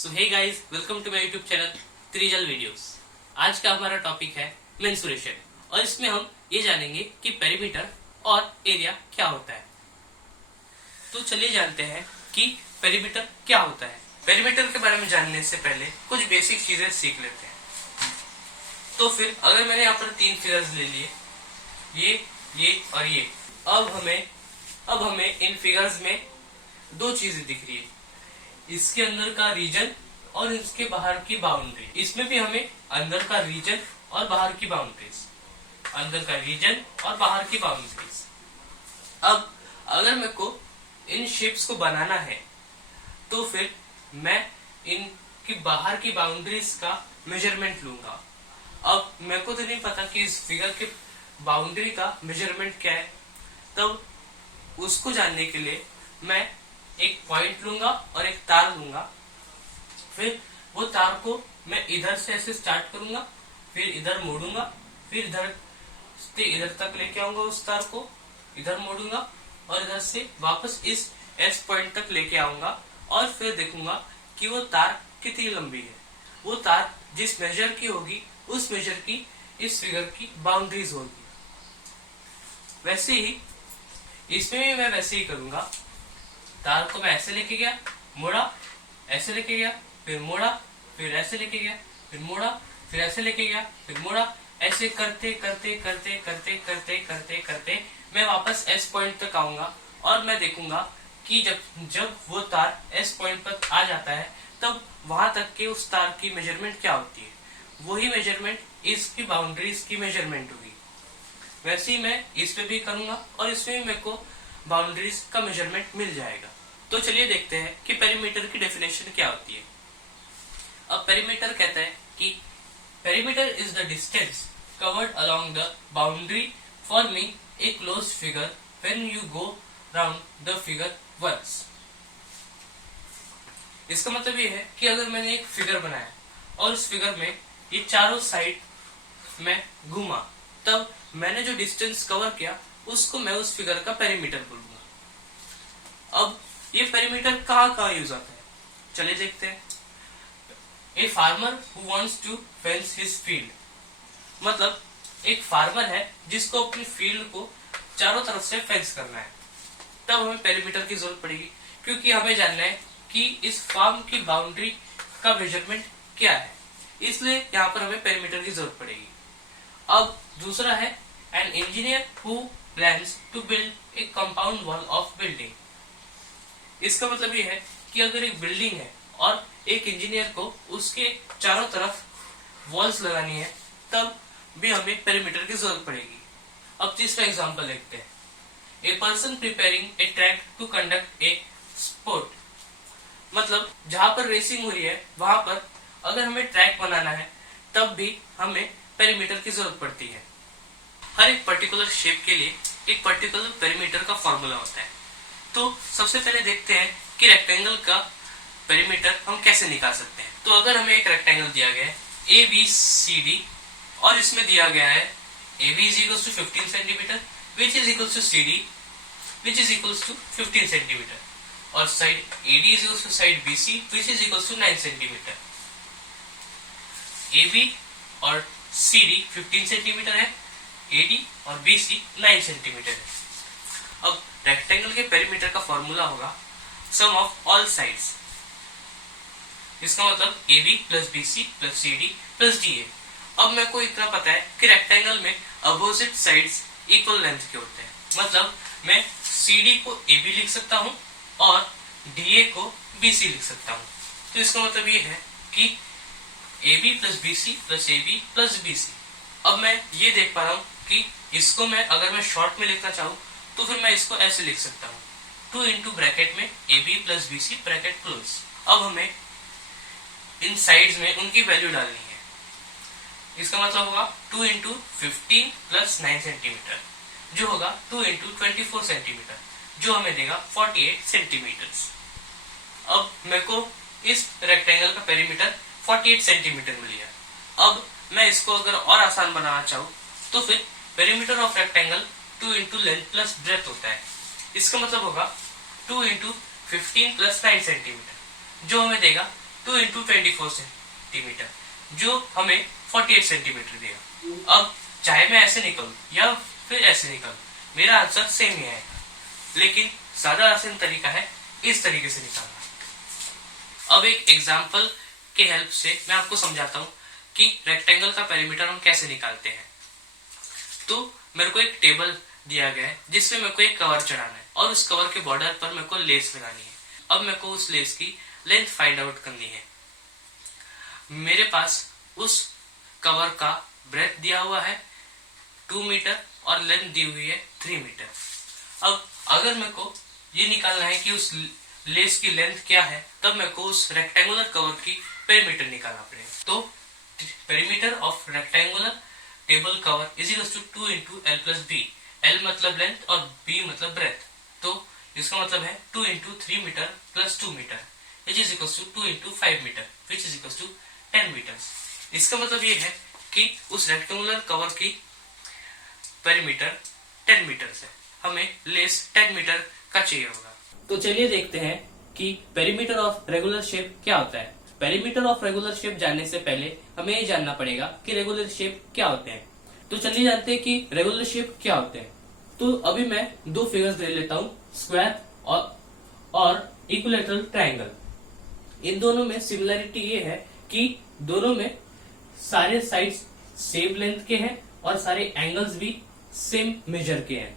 So hey guys, welcome to my YouTube channel Trijal videos. आज का हमारा टॉपिक है मेंसुरेशन और इसमें हम ये जानेंगे कि पेरीमीटर और एरिया क्या होता है। तो चलिए जानते हैं कि पेरीमीटर क्या होता है। पेरीमीटर के बारे में जानने से पहले कुछ बेसिक चीजें सीख लेते हैं। तो फिर अगर मैंने यहाँ पर 3 फिगर्स ले लिए, ये और ये, अब हमें इन फिगर्स में 2 चीजें दिख रही है, इसके अंदर का रीजन और इसके बाहर की बाउंड्री। इसमें भी हमें अंदर का रीजन और बाहर की बाउंड्रीज, अंदर का रीजन और बाहर की बाउंड्रीज। अब अगर मेरे को इन शेप्स को बनाना है तो फिर मैं इनकी बाहर की बाउंड्रीज का मेजरमेंट लूंगा। अब मेरे को तो नहीं पता कि इस फिगर के बाउंड्री का मेजरमेंट क्या है, तब उसको जानने के लिए मैं एक पॉइंट लूंगा और एक तार लूंगा। फिर वो तार को मैं इधर से ऐसे स्टार्ट करूंगा, फिर इधर मोड़ूंगा, फिर इधर से इधर तक लेके आऊंगा, उस तार को इधर मोड़ूंगा और इधर से वापस इस एस पॉइंट तक लेके आऊंगा और फिर देखूंगा कि वो तार कितनी लंबी है। वो तार जिस मेजर की होगी उस मेजर की इस फिगर की बाउंड्रीज होगी। वैसे ही इसमें भी मैं वैसे ही करूंगा। तार को मैं ऐसे लेके गया, मोड़ा, ऐसे लेके गया, फिर मोड़ा, फिर ऐसे लेके गया, फिर मोड़ा, फिर ऐसे लेके गया, फिर मोड़ा। ऐसे करते करते करते करते करते करते करते मैं वापस एस पॉइंट तक आऊंगा और मैं देखूंगा कि जब वो तार एस पॉइंट पर आ जाता है तब वहां तक के उस तार की मेजरमेंट क्या होती है। वही मेजरमेंट इसकी बाउंड्रीज की मेजरमेंट होगी। वैसे ही मैं इस पे भी करूंगा और इसमें भी मेरे को बाउंड्रीज का मेजरमेंट मिल जाएगा। तो चलिए देखते हैं कि पेरीमीटर की डेफिनेशन क्या होती है। अब पेरीमीटर कहता है कि perimeter is the distance covered along the boundary forming a closed figure when you go round the figure once. इसका मतलब ये है कि अगर मैंने एक फिगर बनाया और उस फिगर में ये चारों साइड में घूमा, तब मैंने जो डिस्टेंस कवर किया उसको मैं उस फिगर का पेरीमीटर बोलूंगा। अब ये पेरीमीटर कहाँ यूज आता है, चलिए देखते हैं। A farmer who wants to fence his field, मतलब एक फार्मर है जिसको अपनी फील्ड को चारों तरफ से फेंस करना है, तब हमें पेरीमीटर की जरूरत पड़ेगी, क्योंकि हमें जानना है कि इस फार्म की बाउंड्री का मेजरमेंट क्या है, इसलिए यहाँ पर हमें पेरीमीटर की जरूरत पड़ेगी। अब दूसरा है an engineer who plans to build a compound wall of building. इसका मतलब ये है कि अगर एक बिल्डिंग है और एक इंजीनियर को उसके चारों तरफ वॉल्स लगानी है, तब भी हमें पेरीमीटर की जरूरत पड़ेगी। अब तीसरा एग्जांपल देखते हैं। A person preparing a track to conduct a sport, मतलब जहां पर रेसिंग हो रही है वहां पर अगर हमें ट्रैक बनाना है तब भी हमें पेरीमीटर की जरूरत पड़ती है। हर एक पर्टिकुलर शेप के लिए एक पर्टिकुलर पेरीमीटर का फॉर्मूला होता है। तो सबसे पहले देखते हैं कि रेक्टेंगल का पेरीमीटर हम कैसे निकाल सकते हैं। तो अगर हमें एक रेक्टेंगल दिया गया है ABCD और इसमें दिया गया है AB is equals to 15 centimetre, which is equals to CD which is equals to 15 centimetre, और side AD is equals to side BC which is equals to 9 centimetre. AB और CD 15 सेंटीमीटर है, AD और BC 9 centimetre है। अब rectangle के perimeter का formula होगा सम of all sides. इसका मतलब AB plus BC plus CD plus DA। अब मेरे को इतना पता है कि रेक्टेंगल में अपोजिट साइड्स इक्वल लेंथ के होते हैं, मतलब मैं CD को AB लिख सकता हूँ और DA को BC लिख सकता हूँ। तो इसका मतलब ये है कि AB plus BC plus AB plus BC। अब मैं ये देख पा रहा हूँ कि इसको मैं अगर मैं शॉर्ट में लिखना चाहूँ तो फिर मैं इसको ऐसे लिख सकता हूँ, 2 इंटू ब्रैकेट में AB plus BC bracket close. अब हमें इन साइड्स में उनकी वैल्यू डालनी है। इसका मतलब होगा 2 इंटू 15 प्लस 9 सेंटीमीटर, जो होगा 2 इंटू 24 सेंटीमीटर, जो हमें देगा 48 सेंटीमीटर। अब मेरे को इस रेक्टेंगल का पेरीमीटर 48 सेंटीमीटर मिल गया। अब मैं इसको अगर और आसान बनाना चाहूँ तो फिर perimeter of rectangle 2 into length plus breath होता है। इसका मतलब होगा 2 इंटू 15 प्लस 9 सेंटीमीटर, जो हमें देगा 2 इंटू 24 सेंटीमीटर, जो हमें 48 सेंटीमीटर देगा। अब चाहे मैं ऐसे निकलूं या फिर ऐसे निकलूं, मेरा आंसर सेम ही आएगा, लेकिन ज्यादा आसान तरीका है इस तरीके से निकालना। अब एक एग्जाम्पल के हेल्प से मैं आपको समझाता हूँ कि रेक्टेंगल का पेरीमीटर हम कैसे निकालते हैं। तो मेरे को एक टेबल दिया गया है जिसमें मेरे को एक कवर चढ़ाना है और उस कवर के बॉर्डर पर मेरे को लेस लगानी है। अब मेरे को उस लेस की लेंथ फाइंड आउट करनी है। मेरे पास उस कवर का ब्रेथ दिया हुआ है 2 मीटर और लेंथ दी हुई है 3 मीटर। अब अगर मेरे को ये निकालना है कि उस लेस की लेंथ क्या है, तब मेरे को उस रेक्टेंगुलर कवर की पेरीमीटर निकालना पड़ेगा। तो perimeter of rectangular table cover is equal to 2 into L plus B. L मतलब लेंथ और बी मतलब ब्रेथ, तो इसका मतलब है 2 into 3 metre plus 2 metre which is equal to 2 into 5 metre which is equal to 10 metre. इसका मतलब ये है कि उस रेक्टेंगुलर कवर की पेरीमीटर 10 मीटर है, हमें लेस 10 मीटर का चाहिए होगा। तो चलिए देखते हैं कि पेरीमीटर ऑफ रेगुलर शेप क्या होता है। पेरीमीटर ऑफ रेगुलर शेप जानने से पहले हमें ये जानना पड़ेगा कि रेगुलर शेप क्या होते हैं। तो चलिए जानते हैं कि रेगुलर शेप क्या होते हैं। तो अभी मैं दो फिगर्स ले लेता हूँ, स्क्वायर और इक्विलैटरल ट्रायंगल। इन दोनों में सिमिलरिटी ये है कि दोनों में सारे साइड्स सेम लेंथ के हैं और सारे एंगल्स भी सेम मेजर के हैं।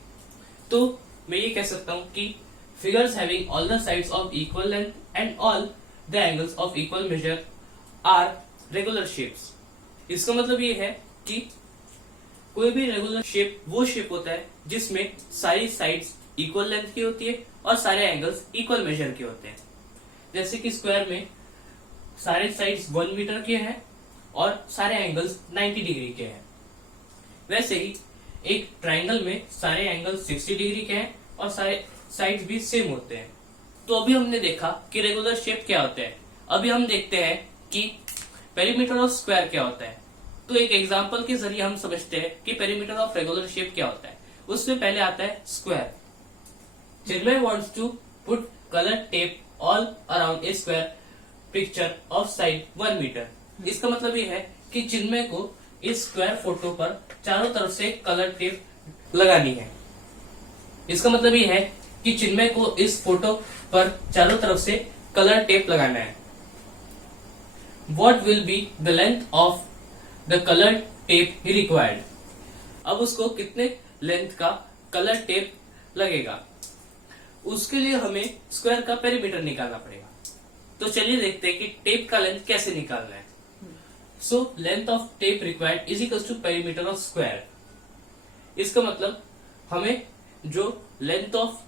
तो मैं ये कह सकता हूं कि figures having all the sides of equal length and all the angles of equal measure are regular shapes। इसका मतलब ये है कि कोई भी रेगुलर शेप वो शेप होता है जिसमें सारी साइड्स इक्वल लेंथ की होती है और सारे एंगल्स इक्वल मेजर के होते हैं। जैसे कि स्क्वायर में सारे साइड्स 1 मीटर के हैं और सारे एंगल्स 90 डिग्री के हैं। वैसे ही एक ट्रायंगल में सारे एंगल्स 60 डिग्री के हैं और सारे साइड्स भी सेम होते हैं। तो अभी हमने देखा कि रेगुलर शेप क्या होता है। अभी हम देखते हैं कि पेरीमीटर ऑफ स्क्वायर क्या होता है। तो एक एग्जांपल के जरिए हम समझते हैं कि पेरीमीटर ऑफ रेगुलर शेप क्या होता है। उसमें पहले आता है square. Chinmay wants to put colour tape all around a square picture of side 1 metre. इसका मतलब ये है कि चिन्मय को इस स्क्वायर फोटो पर चारों तरफ से कलर टेप लगानी है। इसका मतलब ये है कि चिन्मय को इस फोटो पर चारों तरफ से कलर टेप लगाना है। What will be the length of the colored tape he required? अब उसको कितने लेंथ का कलर टेप लगेगा, उसके लिए हमें स्क्वायर का पेरीमीटर निकालना पड़ेगा। तो चलिए देखते हैं कि टेप का लेंथ कैसे निकालना है। So length of tape required is equal to perimeter of square. इसका मतलब हमें जो लेंथ ऑफ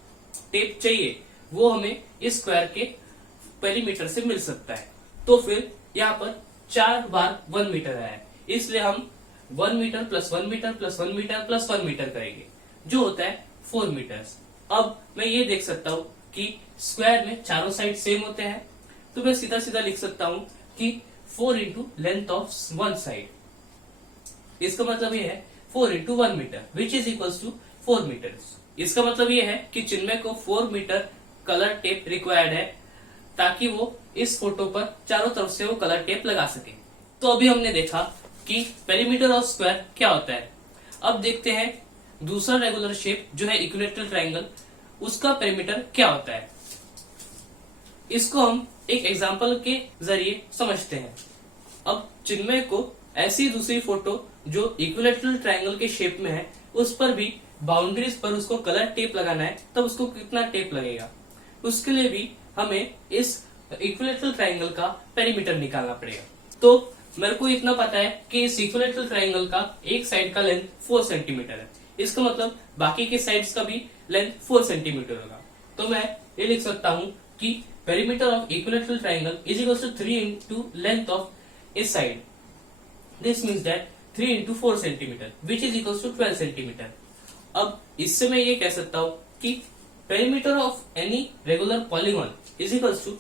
टेप चाहिए वो हमें इस स्क्वायर के पेरीमीटर से मिल सकता है। तो फिर यहाँ पर 4 बार 1 मीटर आया है, इसलिए हम 1 metre plus 1 metre plus 1 metre plus 1 metre करेंगे, जो होता है 4 मीटर्स। अब मैं ये देख सकता हूँ कि स्क्वायर में चारों साइड सेम होते हैं, तो मैं सीधा सीधा लिख सकता हूँ कि 4 इंटू लेंथ ऑफ 1 साइड। इसका मतलब ये है 4 into 1 metre which is equal to 4 metres. इसका मतलब ये है कि चिन्मय को 4 मीटर कलर टेप रिक्वायर्ड है ताकि वो इस फोटो पर चारों तरफ से वो कलर टेप लगा सके। तो अभी हमने देखा कि पेरीमीटर ऑफ स्क्वायर क्या होता है। अब देखते हैं दूसरा रेगुलर शेप जो है इक्विलैटरल ट्रायंगल, उसका पेरीमीटर क्या होता है। इसको हम एक एग्जांपल के जरिए समझते हैं। अब चिन्मय को ऐसी दूसरी फोटो जो इक्विलैटरल ट्रायंगल के शेप में है उस पर भी बाउंड्रीज पर उसको कलर टेप लगाना है, तब उसको कितना टेप लगेगा, उसके लिए भी हमें इस इक्विलैटरल ट्रायंगल का पेरीमीटर निकालना पड़ेगा। तो मेरे को इतना पता है कि इस इक्विलैटरल ट्रायंगल का एक साइड का लेंथ 4 सेंटीमीटर है। इसका मतलब बाकी के साइड्स का भी लेंथ 4 सेंटीमीटर होगा। तो मैं ये लिख सकता हूँ कि perimeter of equilateral triangle is equal to 3 into length of इस side. This means that 3 into 4 centimetre which is equal to 12 centimetre. अब इससे मैं ये कह सकता हूँ कि perimeter of any regular polygon is equal to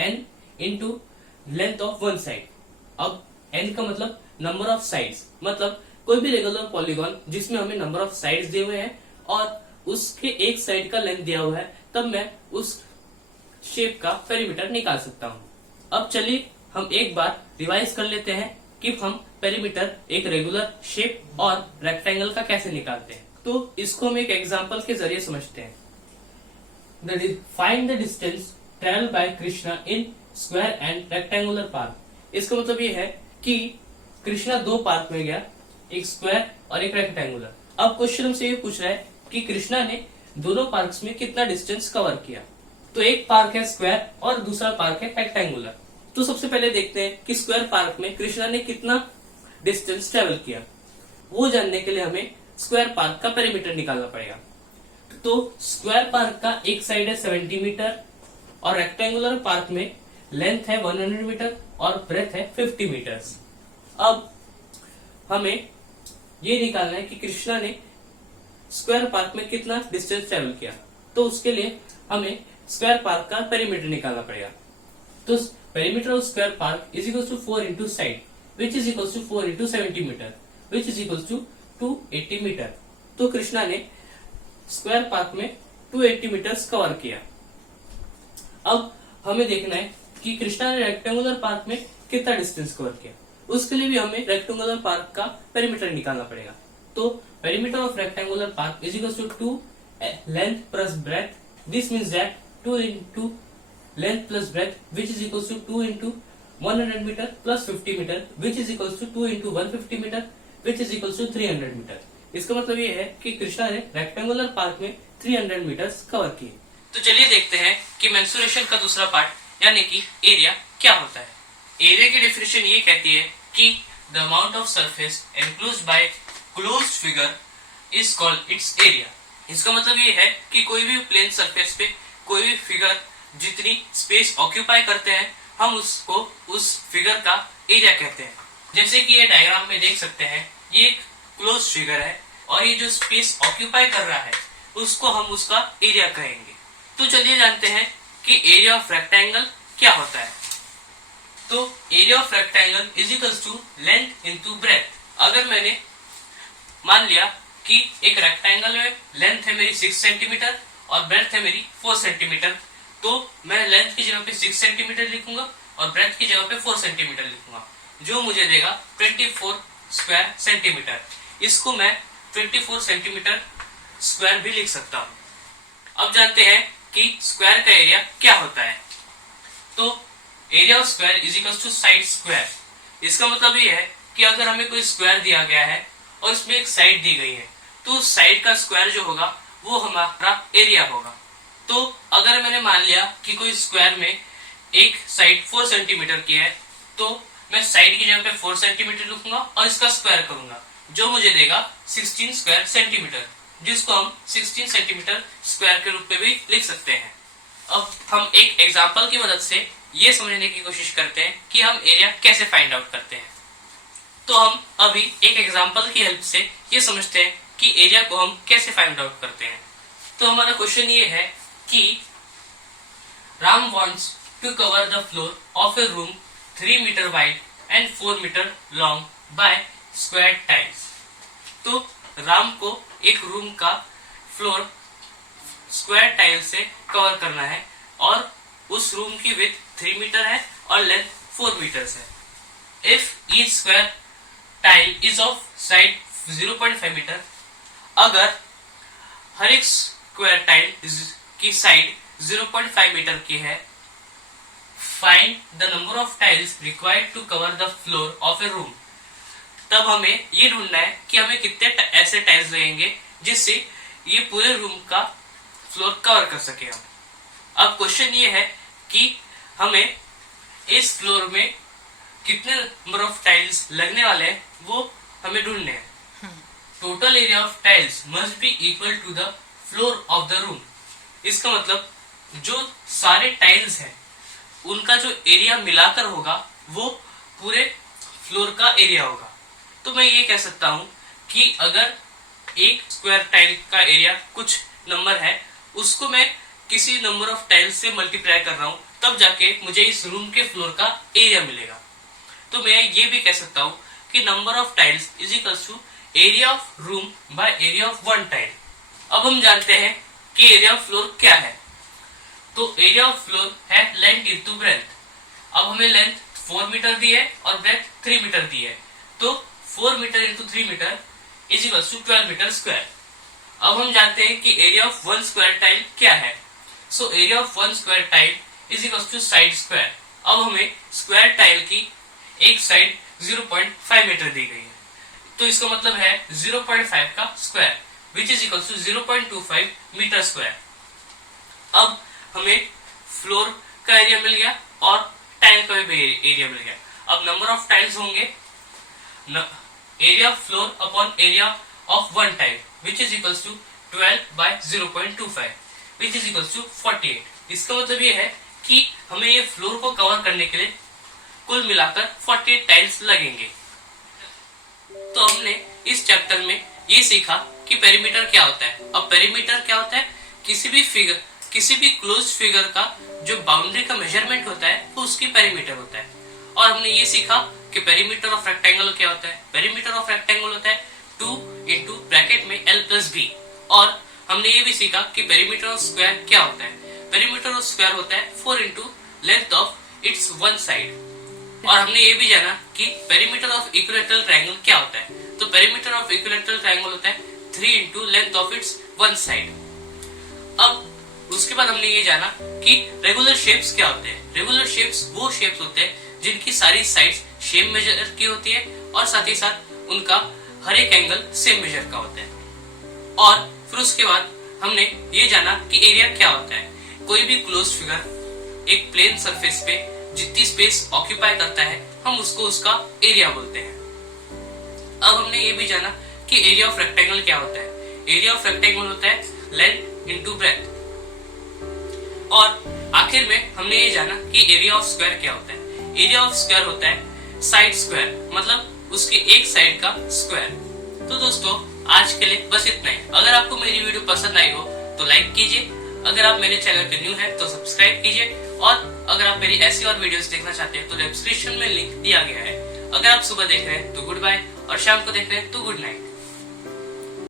n into length of 1 side. अब n का मतलब नंबर ऑफ साइड्स, मतलब कोई भी रेगुलर पॉलीगॉन जिसमें हमें नंबर ऑफ साइड्स दिए हुए हैं और उसके एक साइड का लेंथ दिया हुआ है, तब मैं उस शेप का पेरीमीटर निकाल सकता हूँ। अब चलिए हम एक बार रिवाइज कर लेते हैं कि हम पेरीमीटर एक रेगुलर शेप और रेक्टेंगल का कैसे निकालते हैं। तो इसको हम एक एग्जांपल के जरिए समझते हैं। Find the distance travel by Krishna in square and rectangular park. इसका मतलब ये है कि कृष्णा दो पार्क में गया, एक स्क्वायर और एक रेक्टेंगुलर। अब क्वेश्चन हमसे ये पूछ रहा है कि कृष्णा ने दोनों पार्क्स में कितना डिस्टेंस कवर किया। तो एक पार्क है स्क्वायर और दूसरा पार्क है रेक्टेंगुलर। तो सबसे पहले देखते हैं कि स्क्वायर पार्क में कृष्णा ने कितना डिस्टेंस ट्रेवल किया। वो जानने के लिए हमें स्क्वायर पार्क का पेरीमीटर निकालना पड़ेगा। तो स्क्वायर पार्क का एक साइड है 70 मीटर और रेक्टेंगुलर पार्क में लेंथ है 100 मीटर और ब्रेथ है 50 मीटर्स। अब हमें ये निकालना है कि कृष्णा ने स्क्वायर पार्क में कितना डिस्टेंस ट्रेवल किया। तो उसके लिए हमें स्क्वायर पार्क का पेरीमीटर निकालना पड़ेगा। तो perimeter of square park is equal to 4 into side which is equal to 4 into 70 metre which is equal to 280 metre. तो कृष्णा ने स्क्वायर पार्क में 280 मीटर्स कवर किया। अब हमें देखना है कि कृष्णा ने रेक्टेंगुलर पार्क में कितना डिस्टेंस कवर किया। उसके लिए भी हमें रेक्टेंगुलर पार्क का पेरीमीटर निकालना पड़ेगा। तो perimeter of rectangular park is equal to 2 length plus breadth. This means that 2 into length plus breadth which is equals to 2 into 100 meter plus 50 meter which is equals to 2 into 150 meter which is equals to 300 meter। इसका मतलब ये है कि कृष्णा ने rectangular park में 300 metres cover किए। तो चलिए देखते हैं कि मेंसुरेशन का दूसरा पार्ट यानी कि एरिया क्या होता है। एरिया की डेफिनेशन ये कहती है कि the amount of surface enclosed bye closed figure is called its area. इसका मतलब ये है कि कोई भी प्लेन सरफेस पे कोई भी फिगर जितनी स्पेस ऑक्यूपाई करते हैं हम उसको उस फिगर का एरिया कहते हैं। जैसे कि ये डायग्राम में देख सकते हैं, ये एक क्लोज फिगर है और ये जो स्पेस ऑक्यूपाई कर रहा है उसको हम उसका एरिया कहेंगे। तो चलिए जानते हैं कि एरिया ऑफ रेक्टेंगल क्या होता है। तो area of rectangle is equals to length into breadth. अगर मैंने मान लिया कि एक रेक्टेंगल में लेंथ है मेरी 6 सेंटीमीटर और ब्रेथ है मेरी 4 सेंटीमीटर, तो मैं लेंथ की जगह पे 6 सेंटीमीटर लिखूंगा और ब्रेथ की जगह पे 4 सेंटीमीटर लिखूंगा, जो मुझे देगा 24 स्क्वायर सेंटीमीटर। इसको मैं 24 सेंटीमीटर स्क्वायर भी लिख सकता हूं। अब जानते हैं कि स्क्वायर का एरिया क्या होता है। तो area of square is equal to side square. इसका मतलब ये है कि अगर हमें कोई स्क्वायर दिया गया है और उसमें एक साइड दी गई है तो उस साइड का स्क्वायर जो होगा वो हमारा एरिया होगा। तो अगर मैंने मान लिया कि कोई स्क्वायर में एक साइड 4 सेंटीमीटर की है तो मैं साइड की जगह पे 4 सेंटीमीटर लिखूंगा और इसका स्क्वायर करूंगा, जो मुझे देगा 16 स्क्वायर सेंटीमीटर, जिसको हम 16 सेंटीमीटर स्क्वायर के रूप में भी लिख सकते हैं। अब हम एक एग्जाम्पल की मदद से ये समझने की कोशिश करते हैं कि हम एरिया कैसे फाइंड आउट करते हैं। तो हम अभी एक एग्जाम्पल की हेल्प से ये समझते हैं कि एरिया को हम कैसे फाइंड आउट करते हैं। तो हमारा क्वेश्चन ये है कि Ram wants to cover the floor of a room 3 metre wide and 4 metre long by square tiles. तो राम को एक रूम का फ्लोर स्क्वायर टाइल से कवर करना है और उस रूम की विड्थ 3 मीटर है और लेंथ 4 मीटर्स है। If each square tile is of side 0.5 metre, अगर हर एक स्क्वायर टाइल की साइड 0.5 मीटर की है, find the number of tiles required to cover the floor of a room. तब हमें ये ढूंढना है कि हमें कितने ऐसे टाइल्स लगेंगे जिससे ये पूरे रूम का फ्लोर कवर कर सके हम। अब क्वेश्चन ये है कि हमें इस फ्लोर में कितने नंबर ऑफ टाइल्स लगने वाले हैं वो हमें ढूंढने हैं। Total area of tiles must be equal to the floor of the room. इसका मतलब जो सारे टाइल्स हैं उनका जो एरिया मिलाकर होगा वो पूरे फ्लोर का एरिया होगा। तो मैं ये कह सकता हूं कि अगर एक स्क्वायर टाइल का एरिया कुछ नंबर है, उसको मैं किसी नंबर ऑफ टाइल्स से मल्टीप्लाई कर रहा हूं, तब जाके मुझे इस रूम के फ्लोर का एरिया मिलेगा। तो मैं ये भी कह सकता हूं कि number of tiles is equal to area of room by area of one tile. अब हम जानते हैं कि एरिया ऑफ फ्लोर क्या है। तो एरिया ऑफ फ्लोर है लेंथ इनटू ब्रेथ। अब हमें लेंथ 4 मीटर दी है और ब्रेथ 3 मीटर दी है, तो 4 metre into 3 metre is equal to 12 metre square. अब हम जानते हैं कि area of one square tile क्या है। So area of one square tile is equal to side square. अब हमें स्क्वायर टाइल की एक साइड 0.5 मीटर दी गई है, तो इसका मतलब है 0.5 का square which is equal to 0.25 metre square. अब हमें फ्लोर का एरिया मिल गया और टाइल का भी एरिया मिल गया। अब नंबर ऑफ टाइल्स होंगे area of floor upon area of one tile which is equal to 12 by 0.25 which is equal to 48। इसका मतलब ये है कि हमें ये फ्लोर को कवर करने के लिए कुल मिलाकर 48 टाइल्स लगेंगे। तो हमने इस चैप्टर में ये सीखा कि पेरीमीटर क्या होता है। अब पेरीमीटर क्या होता है, किसी भी क्लोज फिगर का जो बाउंड्री का मेजरमेंट होता है वो उसकी पेरीमीटर होता है। और हमने ये सीखा कि पेरीमीटर ऑफ रेक्टेंगल क्या होता है। पेरीमीटर ऑफ रेक्टेंगल होता है 2 इंटू ब्रैकेट में l प्लस बी। और हमने ये भी सीखा कि पेरीमीटर ऑफ स्क्वायर क्या होता है। पेरीमीटर ऑफ स्क्वायर होता है 4 into length of its one side. और हमने ये भी जाना कि पेरीमीटर ऑफ इक्विलैटरल ट्रायंगल क्या होता है। तो पेरीमीटर ऑफ इक्विलैटरल ट्रायंगल होता है 3 into length of its one side. अब उसके बाद हमने ये जाना कि रेगुलर शेप्स क्या होते हैं। रेगुलर शेप्स वो शेप्स होते हैं जिनकी सारी साइड्स सेम मेजर की होती है और साथ ही साथ उनका हर एक एंगल सेम मेजर का होता है। और फिर उसके बाद हमने ये जाना कि एरिया क्या होता है। कोई भी क्लोज फिगर एक प्लेन सरफेस पे जितनी स्पेस ऑक्यूपाई करता है हम उसको उसका एरिया बोलते हैं। अब हमने ये भी जाना कि एरिया ऑफ रेक्टेंगल क्या होता है। एरिया ऑफ रेक्टेंगल होता है लेंथ इंटू ब्रेथ। और आखिर में हमने ये जाना कि एरिया ऑफ स्क्वायर क्या होता है। एरिया ऑफ स्क्वायर होता है साइड स्क्वायर, मतलब उसके एक साइड का स्क्वायर। तो दोस्तों आज के लिए बस इतना ही। अगर आपको मेरी वीडियो पसंद आई हो तो लाइक कीजिए, अगर आप मेरे चैनल पे न्यू है तो सब्सक्राइब कीजिए, और अगर आप मेरी ऐसी और वीडियोस देखना चाहते हैं तो डिस्क्रिप्शन में लिंक दिया गया है। अगर आप सुबह देख रहे हैं तो गुड बाय और शाम को देख रहे हैं तो गुड नाइट।